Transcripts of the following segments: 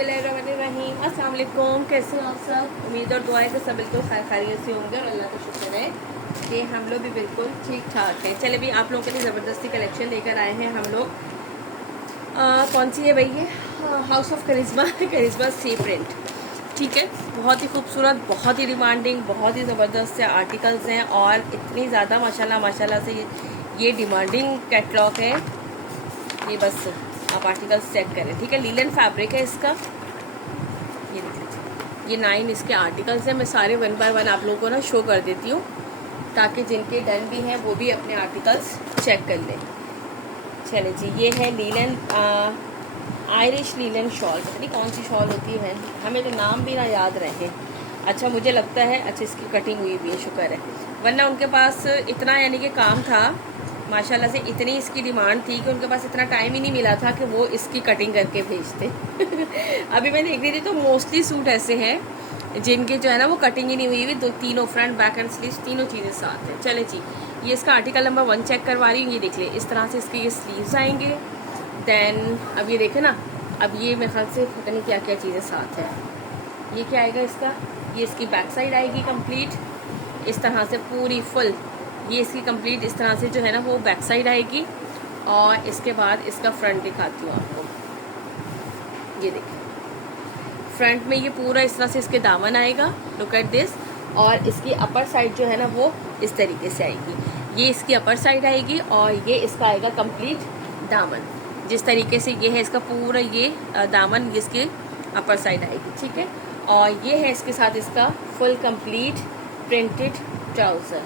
बिस्मिल्लाहिर्रहमानिर्रहीम। अस्सलाम वालेकुम। कैसे हो आप सब? उम्मीद और दुआ है कि सब बिल्कुल खैरियत से होंगे और अल्लाह का शुक्र है कि हम लोग भी बिल्कुल ठीक ठाक हैं। चले भी आप लोगों के लिए ज़बरदस्ती कलेक्शन लेकर आए हैं हम लोग। कौन सी है भाई ये? House of Karishma Karishma C print. ठीक है, बहुत ही खूबसूरत, बहुत ही डिमांडिंग, बहुत ही ज़बरदस्त से आर्टिकल्स हैं और इतनी ज़्यादा माशाल्लाह से ये डिमांडिंग कैटलॉग है। ये बस आप आर्टिकल्स चेक करें। ठीक है, लीलन फैब्रिक है इसका। ये देख लीजिए, ये 9 इसके आर्टिकल्स हैं। मैं सारे 1 बाय 1 आप लोगों को ना शो कर देती हूँ ताकि जिनके डन भी हैं वो भी अपने आर्टिकल्स चेक कर लें। चले जी, ये है लीलन आयरिश लीलन शॉल। पता नहीं कौन सी शॉल होती है, हमें तो नाम भी ना याद रहे। अच्छा मुझे लगता है, अच्छा इसकी कटिंग हुई भी है, शुक्र है, वरना उनके पास इतना यानी कि काम था माशाल्लाह से, इतनी इसकी डिमांड थी कि उनके पास इतना टाइम ही नहीं मिला था कि वो इसकी कटिंग करके भेजते अभी मैं देख रही थी तो मोस्टली सूट ऐसे हैं जिनके जो है ना वो कटिंग ही नहीं हुई हुई, तीनों फ्रंट बैक एंड स्लीव्स तीनों चीज़ें साथ हैं। चले जी, ये इसका आर्टिकल नंबर 1 चेक करवा रही हूँ। ये देख ले, इस तरह से इसके ये स्लीव्स आएंगे। देन अब ये देखें ना, अब ये मेरे ख्याल से पता नहीं क्या क्या चीज़ें साथ हैं। ये क्या आएगा इसका, ये इसकी बैक साइड आएगी कंप्लीट इस तरह से पूरी फुल। ये इसकी कंप्लीट इस तरह से जो है ना वो बैक साइड आएगी और इसके बाद इसका फ्रंट दिखाती हूँ आपको। ये देखिए, फ्रंट में ये पूरा इस तरह से इसके दामन आएगा, लुक एट दिस। और इसकी अपर साइड जो है ना वो इस तरीके से आएगी। ये इसकी अपर साइड आएगी और ये इसका आएगा कंप्लीट दामन। जिस तरीके से ये है इसका पूरा ये दामन इसके अपर साइड आएगी। ठीक है, और ये है इसके साथ इसका फुल कंप्लीट प्रिंटेड ट्राउज़र,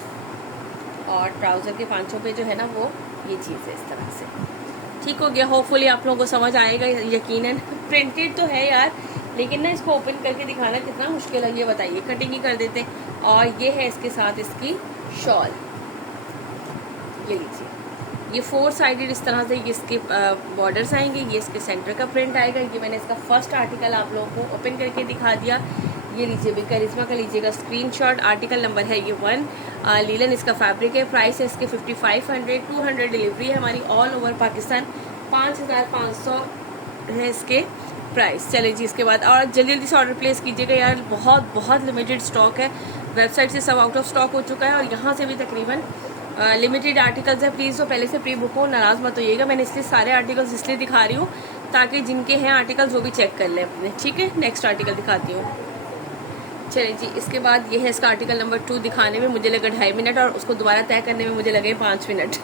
और ट्राउज़र के पांचों पे जो है ना वो ये चीज़ है इस तरह से। ठीक हो गया, होपफुली आप लोगों को समझ आएगा यकीनन। प्रिंटेड तो है यार, लेकिन ना इसको ओपन करके दिखाना कितना मुश्किल है ये बताइए, कटिंग ही कर देते। और ये है इसके साथ इसकी शॉल, ये लीजिए, ये 4 साइडेड इस तरह से ये इसके बॉर्डर्स आएंगे। ये इसके सेंटर का प्रिंट आएगा। ये मैंने इसका फर्स्ट आर्टिकल आप लोगों को ओपन करके दिखा दिया। ये लीजिए भी, करिश्मा का लीजिएगा स्क्रीनशॉट। आर्टिकल नंबर है ये 1। लीलन इसका फैब्रिक है। प्राइस है इसके 5500, 200 डिलीवरी है हमारी ऑल ओवर पाकिस्तान। 5500 है इसके प्राइस। चले जी, इसके बाद और जल्दी जल्दी से ऑर्डर प्लेस कीजिएगा यार, बहुत बहुत लिमिटेड स्टॉक है। वेबसाइट से सब आउट ऑफ स्टॉक हो चुका है और यहाँ से भी तकरीबन लिमिटेड आर्टिकल्स है। प्लीज़ तो पहले से प्री बुक हो, नाराज़ मत होइएगा। मैंने इसलिए सारे आर्टिकल्स इसलिए दिखा रही हूँ ताकि जिनके हैं आर्टिकल्स वो भी चेक कर लें अपने। ठीक है, नेक्स्ट आर्टिकल दिखाती हूँ। चलिए जी, इसके बाद ये है इसका आर्टिकल नंबर 2। दिखाने में मुझे लगा 2.5 मिनट और उसको दोबारा तय करने में मुझे लगे 5 मिनट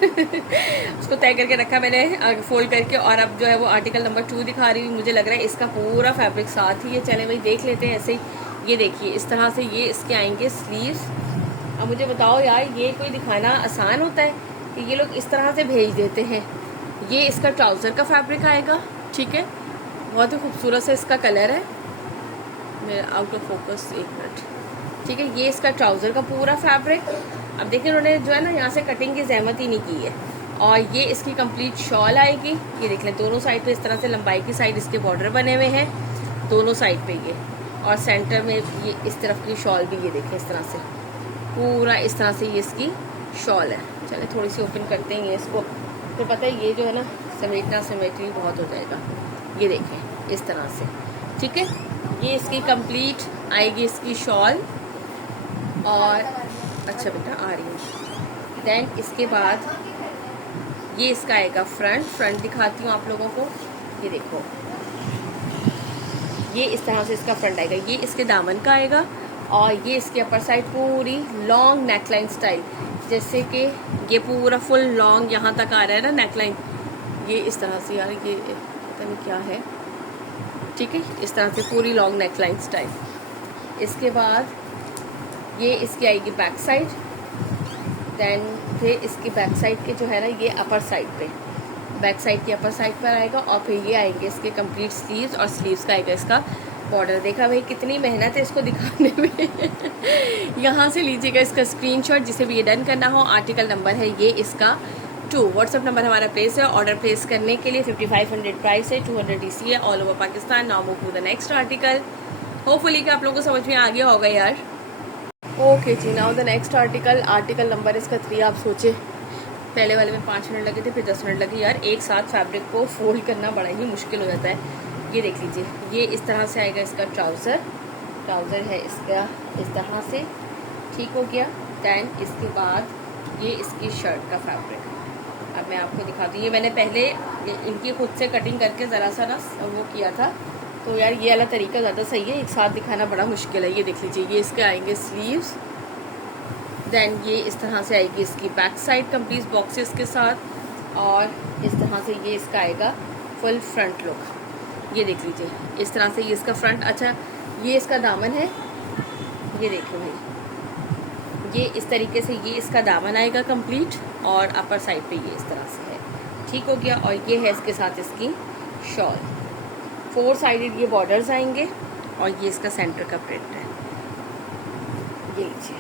उसको तय करके रखा मैंने फोल्ड करके, और अब जो है वो आर्टिकल नंबर 2 दिखा रही हूँ। मुझे लग रहा है इसका पूरा फैब्रिक साथ ही है। चले भाई देख लेते हैं ऐसे ही। ये देखिए, इस तरह से ये इसके आएंगे स्लीव्स। अब मुझे बताओ यार, ये कोई दिखाना आसान होता है कि ये लोग इस तरह से भेज देते हैं। ये इसका ट्राउज़र का फैब्रिक आएगा। ठीक है, बहुत ही खूबसूरत से इसका कलर है। मेरा आउट ऑफ फोकस, 1 मिनट। ठीक है, ये इसका ट्राउज़र का पूरा फैब्रिक। अब देखिए उन्होंने जो है ना यहाँ से कटिंग की जहमत ही नहीं की है। और ये इसकी कंप्लीट शॉल आएगी। ये देख लें, दोनों साइड पे इस तरह से लंबाई की साइड इसके बॉर्डर बने हुए हैं दोनों साइड पे ये, और सेंटर में ये इस तरफ की शॉल भी ये देखें इस तरह से पूरा इस तरह से ये इसकी शॉल है। चले थोड़ी सी ओपन करते हैं ये इसको, तो पता है ये जो है ना सिमेट्री बहुत हो जाएगा। ये देखें इस तरह से। ठीक है, ये इसकी कंप्लीट आएगी इसकी शॉल। और अच्छा बेटा आ रही हूँ। देन इसके बाद ये इसका आएगा फ्रंट दिखाती हूँ आप लोगों को। ये देखो, ये इस तरह से इसका फ्रंट आएगा। ये इसके दामन का आएगा और ये इसके अपर साइड पूरी लॉन्ग नेकलाइन स्टाइल, जैसे कि ये पूरा फुल लॉन्ग यहाँ तक आ रहा है ना नेकलाइन। ये इस तरह से यार, ये पता नहीं क्या है। ठीक है, इस तरह से पूरी लॉन्ग नेकलाइन स्टाइल। इसके बाद ये इसकी आएगी बैक साइड। देन फिर इसकी बैक साइड के जो है ना ये अपर साइड पे, बैक साइड के अपर साइड पर आएगा। और फिर ये आएंगे इसके कंप्लीट स्लीव्स, और स्लीव्स का आएगा इसका बॉर्डर। देखा भाई कितनी मेहनत है इसको दिखाने में यहाँ से लीजिएगा इसका स्क्रीनशॉट जिसे भी ये डन करना हो। आर्टिकल नंबर है ये इसका 2। व्हाट्सअप नंबर हमारा प्लेस है। ऑर्डर प्लेस करने के लिए 5500 प्राइस है, 200 DC है all over Pakistan. Now move to the next article. Hopefully कि आप लोगों को समझ में आ गया होगा यार। ओके जी, now the next article number इसका 3। आप सोचे पहले वाले में 5 मिनट लगे थे, फिर 10 मिनट लगे यार। एक साथ फैब्रिक को फोल्ड करना बड़ा ही मुश्किल हो जाता है। ये देख लीजिए, ये इस तरह से आएगा इसका ट्राउज़र है इसका इस तरह से, ठीक हो गया। दैन इसके बाद ये इसकी शर्ट का फैब्रिक, अब मैं आपको दिखाती हूँ। ये मैंने पहले इनकी खुद से कटिंग करके ज़रा सा ना वो किया था, तो यार ये वाला तरीका ज़्यादा सही है, एक साथ दिखाना बड़ा मुश्किल है। ये देख लीजिए, ये इसके आएंगे स्लीव्स, दैन ये इस तरह से आएगी इसकी बैक साइड कंप्लीट बॉक्सेस के साथ, और इस तरह से ये इसका आएगा फुल फ्रंट लुक। ये देख लीजिए, इस तरह से ये इसका फ्रंट। अच्छा, ये इसका दामन है, ये देखो भाई, ये इस तरीके से ये इसका दामन आएगा कंप्लीट, और अपर साइड पे ये इस तरह से है, ठीक हो गया। और ये है इसके साथ इसकी शॉल, 4 साइडेड ये बॉर्डर्स आएंगे, और ये इसका सेंटर का प्रिंट है। ये लीजिए,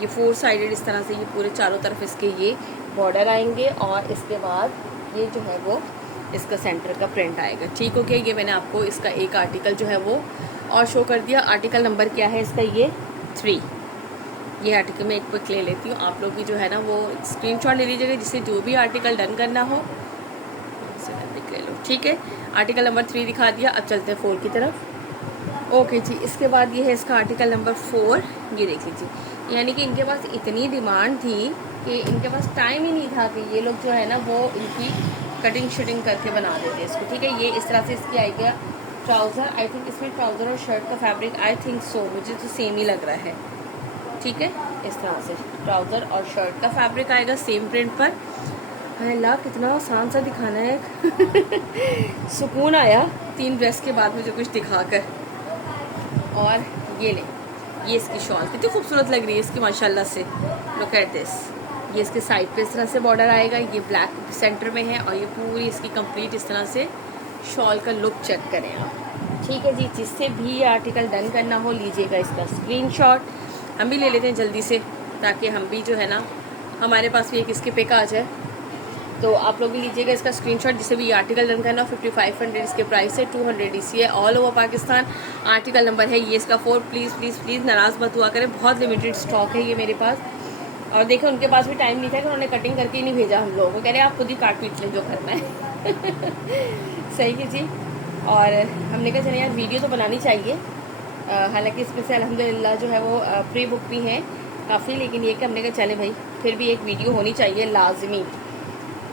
ये 4 साइडेड इस तरह से ये पूरे चारों तरफ इसके ये बॉर्डर आएंगे, और इसके बाद ये जो है वो इसका सेंटर का प्रिंट आएगा, ठीक हो गया। ये मैंने आपको इसका एक आर्टिकल जो है वो और शो कर दिया। आर्टिकल नंबर क्या है इसका, ये 3। ये आर्टिकल मैं एक पिक ले लेती हूँ, आप लोग भी जो है ना वो स्क्रीनशॉट ले लीजिएगा, जिससे जो भी आर्टिकल डन करना हो पिक ले लो, ठीक है। आर्टिकल नंबर 3 दिखा दिया, अब चलते हैं 4 की तरफ। ओके जी, इसके बाद ये है इसका आर्टिकल नंबर 4। ये देख लीजिए, यानी कि इनके पास इतनी डिमांड थी कि इनके पास टाइम ही नहीं था कि ये लोग जो है ना वो इनकी कटिंग शटिंग करके बना देते इसको, ठीक है। ये इस तरह से इसकी आएगा ट्राउज़र, आई थिंक इसमें ट्राउज़र और शर्ट का फैब्रिक आई थिंक सो मुझे तो सेम ही लग रहा है, ठीक है। इस तरह से ट्राउज़र और शर्ट का फैब्रिक आएगा सेम प्रिंट पर। अल्लाह, कितना आसान सा दिखाना है सुकून आया 3 ड्रेस के बाद मुझे कुछ दिखाकर। और ये ले, ये इसकी शॉल कितनी खूबसूरत लग रही है इसकी माशाल्लाह से, लुक एट दिस। ये इसके साइड पे इस तरह से बॉर्डर आएगा, ये ब्लैक सेंटर में है, और ये पूरी इसकी कंप्लीट इस तरह से शॉल का लुक चेक करें आप, ठीक है जी। जिससे भी ये आर्टिकल डन करना हो लीजिएगा इसका स्क्रीनशॉट, हम भी ले लेते हैं जल्दी से, ताकि हम भी जो है ना हमारे पास भी एक इसके पिक आ जाए। तो आप लोग भी लीजिएगा इसका स्क्रीनशॉट, जिससे भी ये आर्टिकल डन करना हो। 5500 इसके प्राइस है, 200 डीसी है all over Pakistan. Article number है ये इसका 4। प्लीज़ प्लीज़ प्लीज़ नाराज़ मत हुआ करें, बहुत लिमिटेड स्टॉक है ये मेरे पास। और देखो, उनके पास भी टाइम नहीं था कि उन्होंने कटिंग करके ही नहीं भेजा हम लोगों को, कह रहे आप खुद ही काट पीट लें जो करना है सही है जी। और हमने कहा चले यार वीडियो तो बनानी चाहिए, हालांकि इसमें से अल्हम्दुलिल्लाह जो है वो प्री बुक भी हैं काफ़ी, लेकिन ये कि हमने कहा चले भाई फिर भी एक वीडियो होनी चाहिए लाजमी।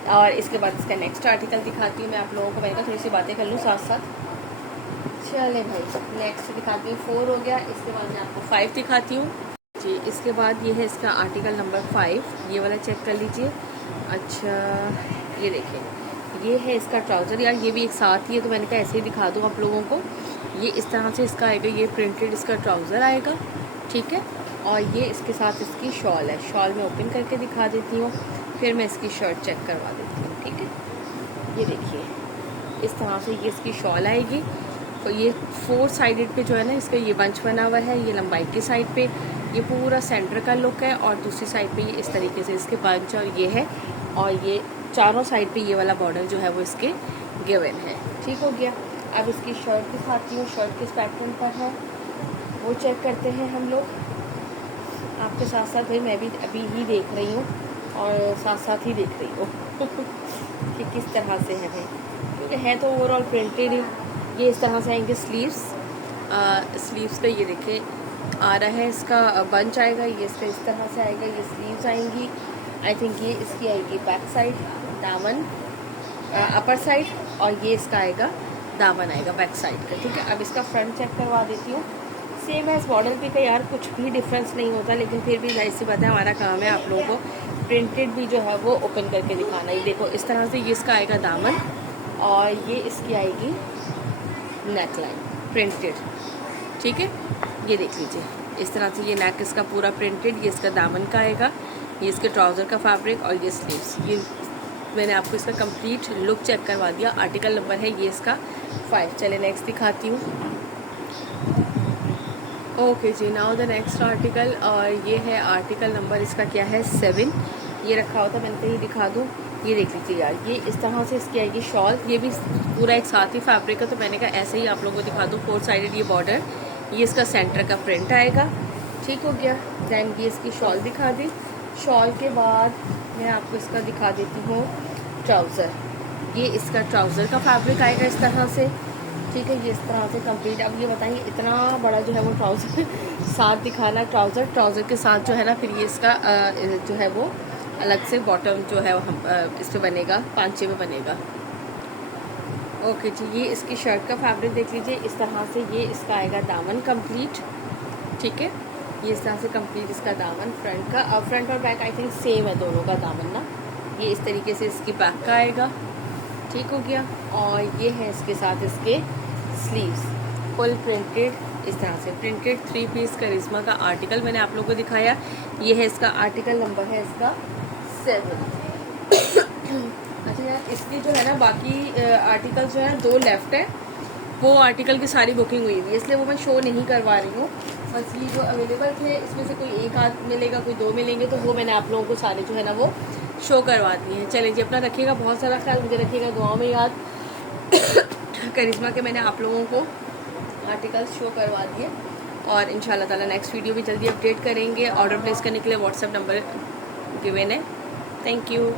और इसके बाद इसका नेक्स्ट आर्टिकल दिखाती हूँ मैं आप लोगों को, मैंने कहा थोड़ी सी बातें कर लूँ साथ साथ। चले भाई, नेक्स्ट दिखाती हूँ, 4 हो गया। इसके बाद मैं आपको 5 दिखाती हूँ जी। इसके बाद ये है इसका आर्टिकल नंबर 5, ये वाला चेक कर लीजिए। अच्छा, ये देखिए, ये है इसका ट्राउज़र, यार ये भी एक साथ ही है, तो मैंने कहा ऐसे ही दिखा दूँ आप लोगों को। ये इस तरह से इसका आएगा, ये प्रिंटेड इसका ट्राउज़र आएगा, ठीक है। और ये इसके साथ इसकी शॉल है, शॉल में ओपन करके दिखा देती हूँ, फिर मैं इसकी शर्ट चेक करवा देती हूँ, ठीक है। ये देखिए, इस तरह से ये इसकी शॉल आएगी। तो ये 4 साइडेड पे जो है ना इसका ये बंच बना हुआ है, ये लंबाई की साइड पे ये पूरा सेंटर का लुक है, और दूसरी साइड पे ये इस तरीके से इसके बंच और ये है, और ये चारों साइड पे ये वाला बॉर्डर जो है वो इसके गिवन है, ठीक हो गया। अब इसकी शर्ट दिखाती हूँ, शर्ट किस पैटर्न पर है वो चेक करते हैं हम लोग आपके साथ साथ। भाई मैं भी अभी ही देख रही हूँ और साथ साथ ही देख रही हूँ कि किस तरह से है भाई, क्योंकि है तो ओवरऑल प्रिंटेड ही। ये इस तरह से आएंगे स्लीव्स पे, ये देखिए आ रहा है इसका बंच आएगा, ये इसका इस तरह से आएगा, ये स्लीव्स आएंगी। आई थिंक ये इसकी आएगी बैक साइड दामन, अपर साइड, और ये इसका आएगा दामन आएगा बैक साइड का, ठीक है। अब इसका फ्रंट चेक करवा देती हूँ, सेम है इस मॉडल पे का यार, कुछ भी डिफरेंस नहीं होता, लेकिन फिर भी जाहिर सी बात है हमारा काम है आप लोगों को प्रिंटेड भी जो है वो ओपन करके दिखाना। ये देखो इस तरह से ये इसका आएगा दामन, और ये इसकी आएगी नेक लाइन प्रिंटेड, ठीक है। ये देख लीजिए, इस तरह से ये नेक इसका पूरा प्रिंटेड, ये इसका दामन का आएगा, ये इसके ट्राउज़र का फैब्रिक, और ये स्लीव्स। ये मैंने आपको इसका कंप्लीट लुक चेक करवा दिया। आर्टिकल नंबर है ये इसका 5। चले नेक्स्ट दिखाती हूँ। ओके जी, नाउ द नेक्स्ट आर्टिकल, और ये है आर्टिकल नंबर इसका क्या है 7। ये रखा होता मैंने कहीं दिखा दूँ। ये देख लीजिए यार, ये इस तरह से इसकी आएगी शॉल, ये भी पूरा एक साथ ही फैब्रिक है, तो मैंने कहा ऐसे ही आप लोगों को दिखा दूँ। 4 साइडेड ये बॉर्डर, ये इसका सेंटर का प्रिंट आएगा, ठीक हो गया। दैन ये इसकी शॉल दिखा दी। शॉल के बाद मैं आपको इसका दिखा देती हूँ ट्राउज़र। ये इसका ट्राउज़र का फैब्रिक आएगा इस तरह से, ठीक है। ये इस तरह से कंप्लीट। अब ये बताइए इतना बड़ा जो है वो ट्राउज़र साथ दिखाना, ट्राउज़र के साथ जो है ना, फिर ये इसका जो है वो अलग से बॉटम जो है हम इस पर बनेगा, पांचे में बनेगा। ओके जी, ये इसकी शर्ट का फैब्रिक देख लीजिए। इस तरह से ये इसका आएगा दामन कंप्लीट। ठीक है, ये इस तरह से कंप्लीट इसका दामन फ्रंट का। फ्रंट और बैक आई थिंक सेम है दोनों का दामन ना। ये इस तरीके से इसकी बैक का आएगा। ठीक हो गया। और ये है इसके साथ इसके स्लीव्स फुल प्रिंटेड, इस तरह से प्रिंटेड 3 पीस करिश्मा का आर्टिकल मैंने आप लोगों को दिखाया। ये है इसका आर्टिकल नंबर है इसका 7। अच्छा यार, इसके जो है ना बाकी आर्टिकल जो है 2 लेफ्ट है, वो आर्टिकल की सारी बुकिंग हुई हुई है, इसलिए वो मैं शो नहीं करवा रही हूँ। बस ये जो अवेलेबल थे इसमें से कोई एक आध मिलेगा, कोई 2 मिलेंगे, तो वो मैंने आप लोगों को सारे जो है ना वो शो करवा दिए हैं। चलिए जी, अपना रखिएगा बहुत सारा ख्याल, मुझे रखिएगा दुआओं में याद। करिश्मा के मैंने आप लोगों को आर्टिकल शो करवा दिए और इंशाल्लाह ताला नेक्स्ट वीडियो भी जल्दी अपडेट करेंगे। ऑर्डर प्लेस करने के लिए व्हाट्सएप नंबर गिवन है। Thank you.